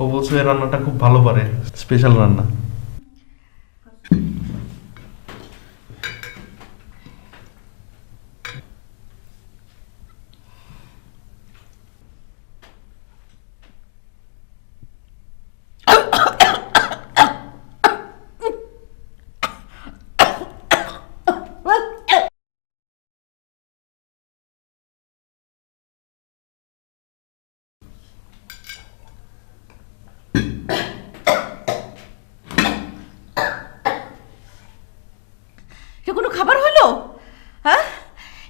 ও বলছে এই রান্নাটা খুব ভালো পারে, স্পেশাল রান্না। এটা কোনো খাবার হলো? হ্যাঁ,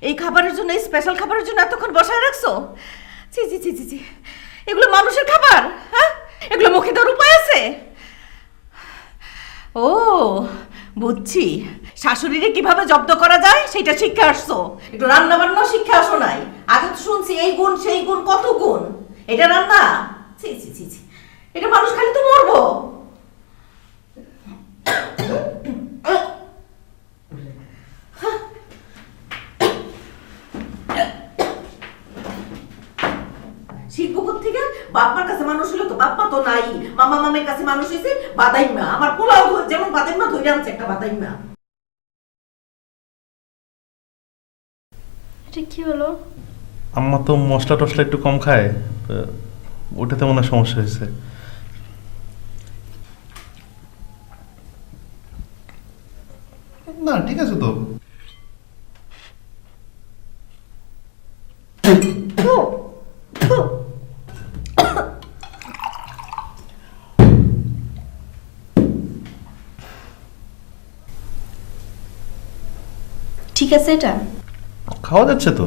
এই খাবারের জন্য, এই স্পেশাল খাবারের জন্য এতক্ষণ বসায় রাখছো? জি জি জি জি জি, এগুলো মানুষের খাবার? হ্যাঁ, এগুলো মুখে দেওয়ার উপায় আছে? ও বুঝছি, শাশুড়িরে কিভাবে জব্দ করা যায় সেটা শিক্ষা আসছো, একটু রান্না বান্না শিক্ষা আসো নাই। আগে তো শুনছি এই গুণ সেই গুণ, কত গুণ, এটা রান্না? জি জি জি জি, এটা মানুষ খালি তো মরবো। শিখবো কোত্থেকে? বাপমার কাছে মানুষ হলো তো, বাপমা তো নাই, মামা মামের কাছে মানুষ হয়েছে বাদাইমা। আমার পোলাও যেমন বাদাইমা ধরে আনছে একটা বাদাইমা। এটা কি হলো? আম্মা তো মশলা টশলা একটু কম খায়, ওটাতে মনে হয় সমস্যা হয়েছে। না ঠিক আছে তো। ঠিক আছে এটা? খাওয়া যাচ্ছে তো।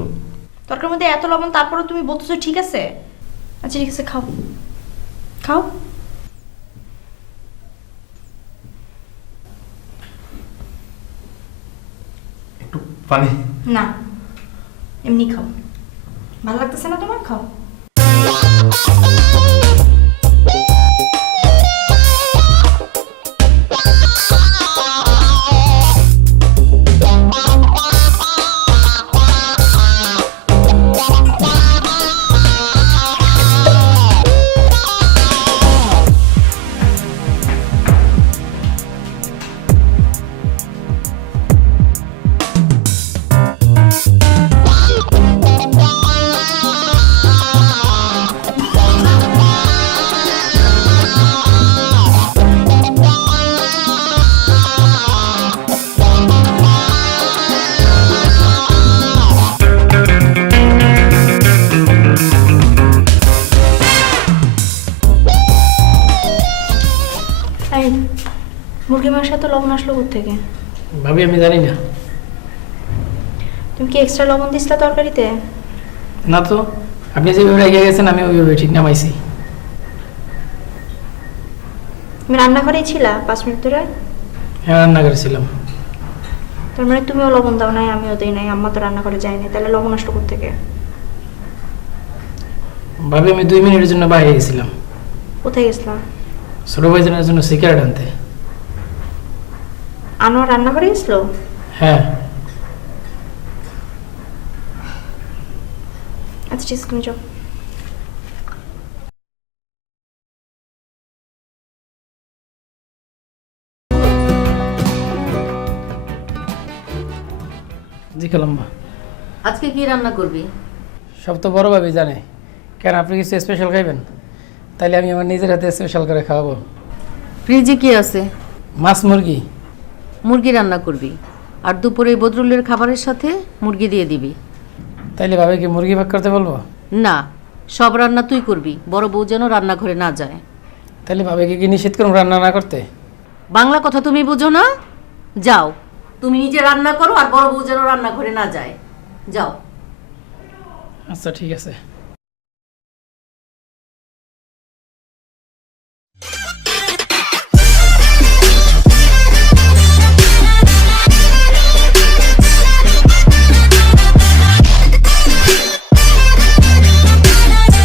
তরকারির মধ্যে এত লবণ, তারপরে তুমি বলতেছো ঠিক আছে? আচ্ছা ঠিক আছে, খাও খাও। একটু পানি। না, এমনি খাও। ভালো লাগতেছে না তোমার? খাও। এই মুরগির মাংস এত লবণ আসলো কোত্থেকে? ভাবি আমি জানি না। তুমি কি এক্সট্রা লবণ দিছিলা তরকারিতে? না তো, আপনি যেভাবে রেখে গেছেন আমি ওইভাবে ঠিক নামাইছি। তুমি রান্নাঘরেই ছিলা 5 মিনিট ধরে? হ্যাঁ রান্না করেছিলাম। তার মানে তুমিও লবণ দাও নাই, আমিও দিই নাই, আম্মা তো রান্নাঘরে যায়নি, তাহলে লবণ আসলো কোত্থেকে? ভাবি আমি 2 মিনিটের জন্য বাইরে গেছিলাম কোথায় গেছিলা? ছোট ভাইজানের জন্য সিগারেট আনতে। আনোয়ার রান্নাঘরে গেছিল? হ্যাঁ। আচ্ছা ঠিক আছে, তুমি যাও। জি খালাম্মা। আজকে কি রান্না করবি? সব তো বড় ভাবি জানে। কেন আপনি কিছু স্পেশাল খাইবেন? তাইলে আমি আমার নিজের হাতে স্পেশাল করে খাওয়াবো। ফ্রিজে কি আছে? মাছ মুরগি। মুরগি রান্না করবি, আর দুপুরে বদরুলের খাবারের সাথে মুরগি দিয়ে দিবি। তাইলে ভাবি কি মুরগি ভাগ করতে বলবো? না, সব রান্না তুই করবি, বড় বউ যেন রান্নাঘরে না যায়। তাইলে ভাবি কি নিষেধ করুন রান্না না করতে? বাংলা কথা তুমি বুঝো না? যাও, তুমি নিজে রান্না করো, আর বড় বউ যেন রান্নাঘরে না যায়। যাও। আচ্ছা ঠিক আছে।